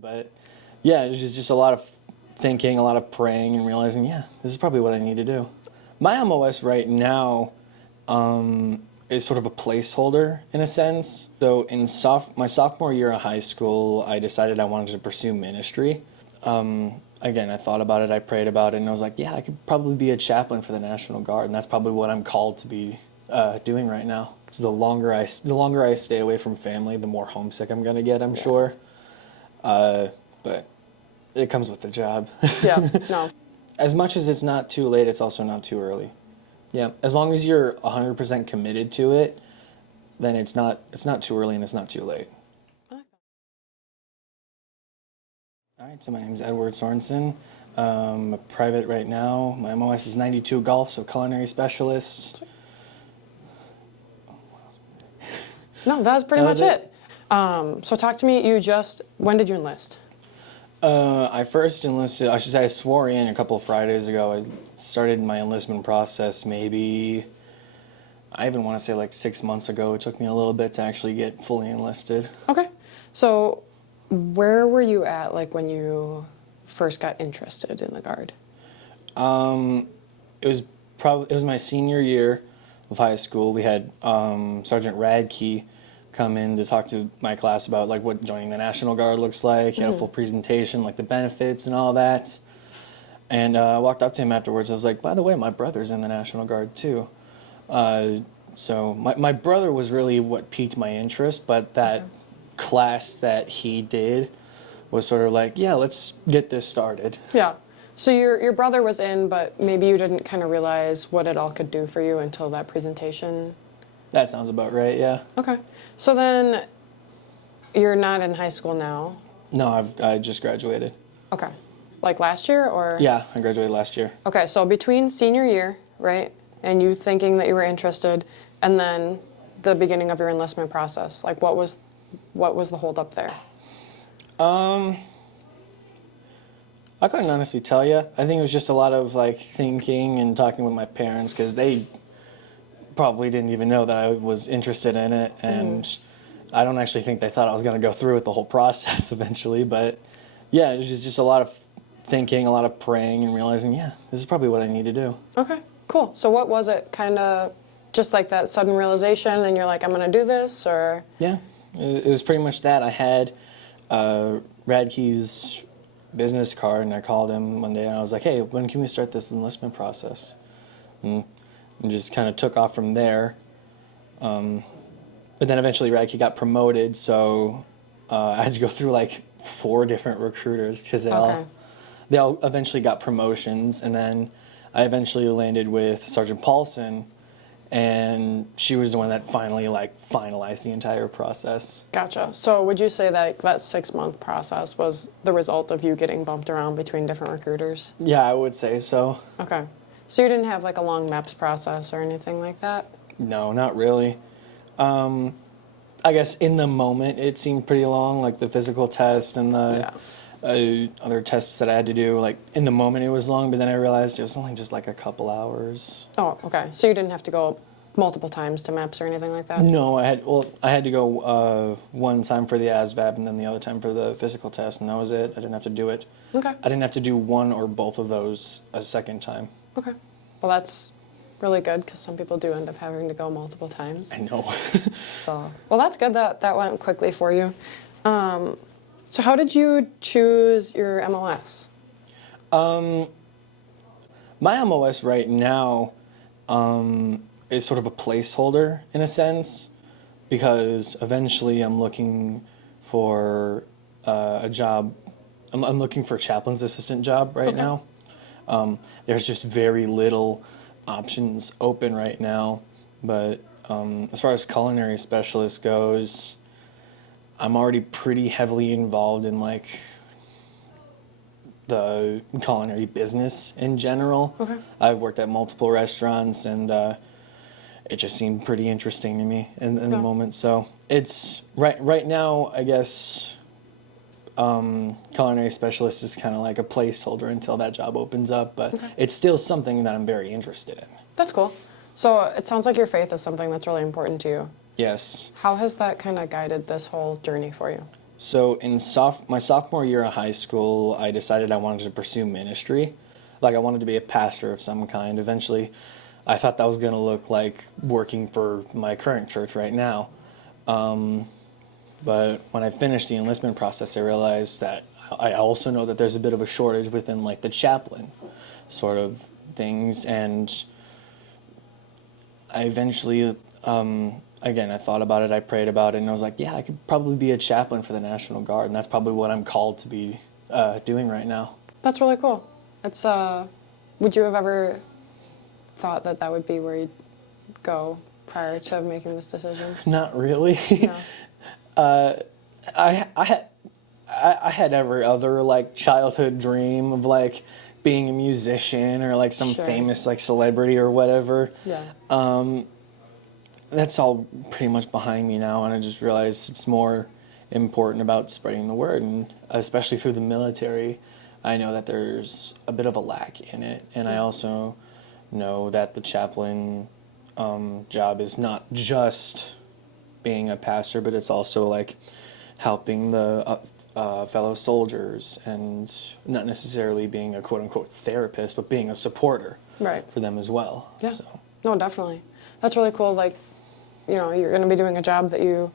But yeah, it was just a lot of thinking, a lot of praying, and realizing, yeah, this is probably what I need to do. My MOS right now is sort of a placeholder in a sense. So in my sophomore year of high school, I decided I wanted to pursue ministry. Again, I thought about it, I prayed about it, and I was like, yeah, I could probably be a chaplain for the National Guard, and that's probably what I'm called to be doing right now. So the longer I stay away from family, the more homesick I'm gonna get, I'm sure. But it comes with the job. Yeah, no. As much as it's not too late, it's also not too early. Yeah, as long as you're 100% committed to it, then it's not too early and it's not too late. All right, so my name is Edward Sorenson. I'm a private right now. My MOS is 92 Golf, so culinary specialist. No, that was pretty much it. So talk to me, when did you enlist? I first enlisted, I should say I swore in a couple of Fridays ago. I started my enlistment process maybe, I even want to say like 6 months ago. It took me a little bit to actually get fully enlisted. Okay. So where were you at like when you first got interested in the Guard? It was my senior year of high school. We had Sergeant Radke come in to talk to my class about like what joining the National Guard looks like. He had a full presentation, like the benefits and all that. And I walked up to him afterwards. I was like, by the way, my brother's in the National Guard too. So my brother was really what piqued my interest, but that class that he did was sort of like, yeah, let's get this started. Yeah. So your brother was in, but maybe you didn't kind of realize what it all could do for you until that presentation? That sounds about right, yeah. Okay. So then you're not in high school now? No, I just graduated. Okay. Like last year or? Yeah, I graduated last year. Okay, so between senior year, right, and you thinking that you were interested, and then the beginning of your enlistment process, like what was the holdup there? I couldn't honestly tell you. I think it was just a lot of like thinking and talking with my parents because they probably didn't even know that I was interested in it, and I don't actually think they thought I was going to go through with the whole process eventually. But yeah, it was just a lot of thinking, a lot of praying, and realizing, yeah, this is probably what I need to do. Okay, cool. So what was it? Kind of just like that sudden realization, and you're like, I'm going to do this, or? Yeah, it was pretty much that. I had Radke's business card, and I called him one day, and I was like, hey, when can we start this enlistment process? And just kind of took off from there. But then eventually Radke got promoted, so I had to go through like 4 different recruiters because they all eventually got promotions, and then I eventually landed with Sergeant Paulson, and she was the one that finally like finalized the entire process. Gotcha. So would you say that 6-month process was the result of you getting bumped around between different recruiters? Yeah, I would say so. Okay. So you didn't have like a long MEPS process or anything like that? No, not really. I guess in the moment it seemed pretty long, like the physical test and the other tests that I had to do. Like in the moment it was long, but then I realized it was only just like a couple hours. Oh, okay. So you didn't have to go multiple times to MEPS or anything like that? No, I had to go one time for the ASVAB and then the other time for the physical test, and that was it. I didn't have to do it. Okay. I didn't have to do one or both of those a second time. Okay. Well, that's really good because some people do end up having to go multiple times. I know. So, well, that's good that went quickly for you. So how did you choose your MOS? My MOS right now is sort of a placeholder in a sense, because eventually I'm looking for a job. I'm looking for a chaplain's assistant job right now. There's just very little options open right now, but as far as culinary specialist goes, I'm already pretty heavily involved in like the culinary business in general. I've worked at multiple restaurants, and it just seemed pretty interesting to me in the moment. So it's right now, I guess. Culinary specialist is kind of like a placeholder until that job opens up, but it's still something that I'm very interested in. That's cool. So it sounds like your faith is something that's really important to you. Yes. How has that kind of guided this whole journey for you? So in my sophomore year of high school, I decided I wanted to pursue ministry. Like I wanted to be a pastor of some kind. Eventually, I thought that was going to look like working for my current church right now. But when I finished the enlistment process, I realized that I also know that there's a bit of a shortage within like the chaplain sort of things. And I eventually, again, I thought about it, I prayed about it, and I was like, yeah, I could probably be a chaplain for the National Guard. And that's probably what I'm called to be doing right now. That's really cool. It's, would you have ever thought that that would be where you'd go prior to making this decision? Not really. No. I had every other like childhood dream of like being a musician or like some Sure. famous like celebrity or whatever. Yeah. That's all pretty much behind me now, and I just realized it's more important about spreading the word, and especially through the military, I know that there's a bit of a lack in it, and I also know that the chaplain job is not just being a pastor, but it's also like helping the fellow soldiers, and not necessarily being a quote-unquote therapist, but being a supporter Right. for them as well. Yeah. So. No, definitely. That's really cool. Like, you know, you're going to be doing a job that you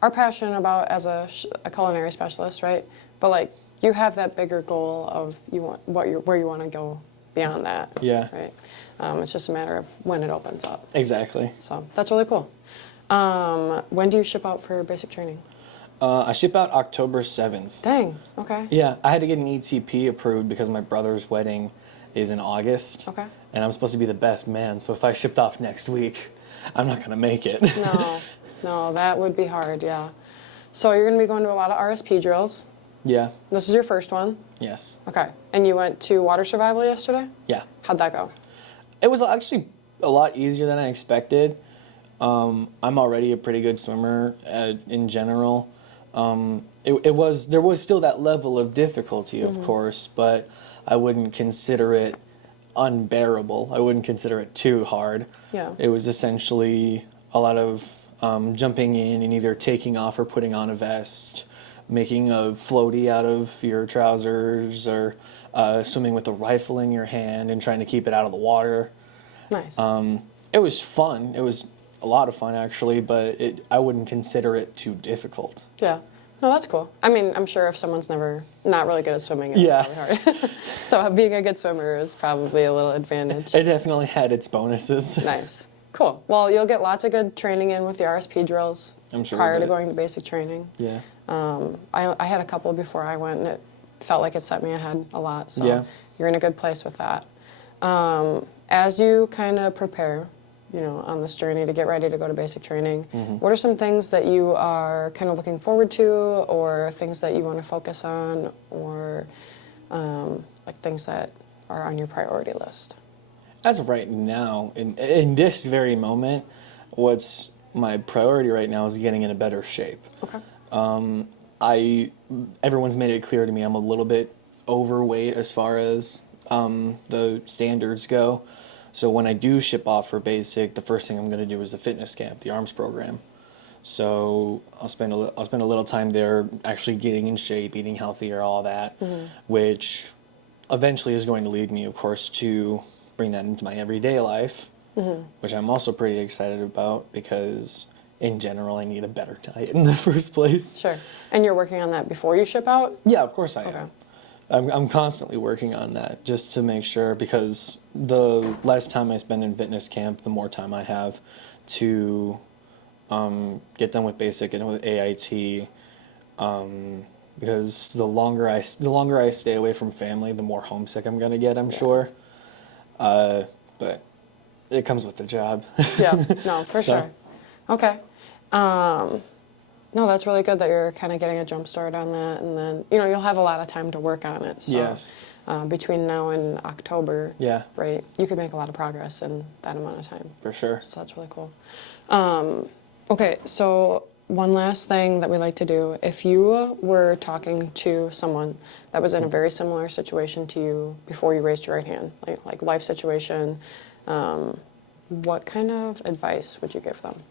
are passionate about as a culinary specialist, right? But like, you have that bigger goal of where you want to go beyond that. Yeah. Right. It's just a matter of when it opens up. Exactly. So that's really cool. When do you ship out for basic training? I ship out October 7th. Dang. Okay. Yeah, I had to get an ETP approved because my brother's wedding is in August. Okay. And I'm supposed to be the best man, so if I shipped off next week, I'm not going to make it. No, that would be hard, yeah. So you're going to be going to a lot of RSP drills. Yeah. This is your first one? Yes. Okay. And you went to water survival yesterday? Yeah. How'd that go? It was actually a lot easier than I expected. I'm already a pretty good swimmer in general. There was still that level of difficulty, of course, but I wouldn't consider it unbearable. I wouldn't consider it too hard. Yeah. It was essentially a lot of jumping in and either taking off or putting on a vest, making a floaty out of your trousers, or swimming with a rifle in your hand and trying to keep it out of the water. Nice. It was fun. It was a lot of fun, actually, but I wouldn't consider it too difficult. Yeah. No, that's cool. I mean, I'm sure if someone's not really good at swimming, it's probably hard. So being a good swimmer is probably a little advantage. It definitely had its bonuses. Nice. Cool. Well, you'll get lots of good training in with the RSP drills I'm sure prior of to it. going to basic training. Yeah. I had a couple before I went, and it felt like it set me ahead a lot. So Yeah. you're in a good place with that. As you kind of prepare, you know, on this journey to get ready to go to basic training, what are some things that you are kind of looking forward to, or things that you want to focus on, or like things that are on your priority list? As of right now, in this very moment, what's my priority right now is getting in a better shape. Okay. Everyone's made it clear to me I'm a little bit overweight as far as the standards go. So when I do ship off for basic, the first thing I'm going to do is the fitness camp, the arms program. So I'll spend a little time there actually getting in shape, eating healthier, all that, which eventually is going to lead me, of course, to bring that into my everyday life, which I'm also pretty excited about because in general I need a better diet in the first place. Sure. And you're working on that before you ship out? Yeah, of course I Okay. am. I'm constantly working on that just to make sure, because the less time I spend in fitness camp, the more time I have to get done with basic and with AIT. Because the longer I stay away from family, the more homesick I'm gonna get, I'm sure. But it comes with the job. Yeah, no, for So- sure. Okay. No, that's really good that you're kind of getting a jump start on that, and then, you know, you'll have a lot of time to work on it. So, Yes. between now and October, Yeah, right, you could make a lot of progress in that amount of time. for sure. So that's really cool. Okay, so one last thing that we like to do, if you were talking to someone that was in a very similar situation to you before you raised your right hand, like life situation, what kind of advice would you give them?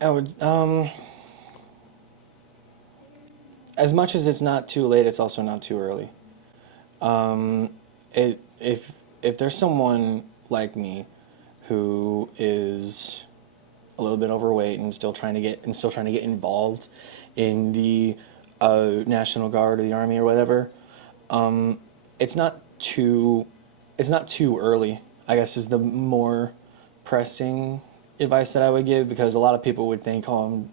I would, as much as it's not too late, it's also not too early. If there's someone like me who is a little bit overweight and still trying to get involved in the National Guard or the Army or whatever, it's not too early, I guess, is the more pressing advice that I would give, because a lot of people would think, oh,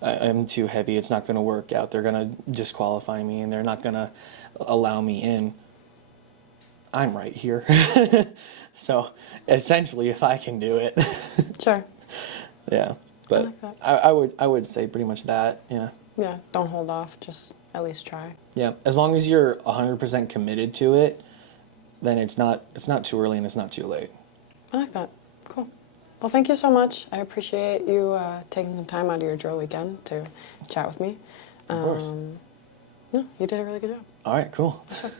I'm too heavy, it's not going to work out, they're going to disqualify me and they're not going to allow me in. I'm right here. So essentially, if I can do it. Sure. Yeah, but like that. I would say pretty much that, yeah. Yeah, don't hold off, just at least try. Yeah, as long as you're 100% committed to it, then it's not too early and it's not too late. I like that. Cool. Well, thank you so much. I appreciate you taking some time out of your drill weekend to chat with me. Of course. No, you did a really good job. All right, cool. Sure.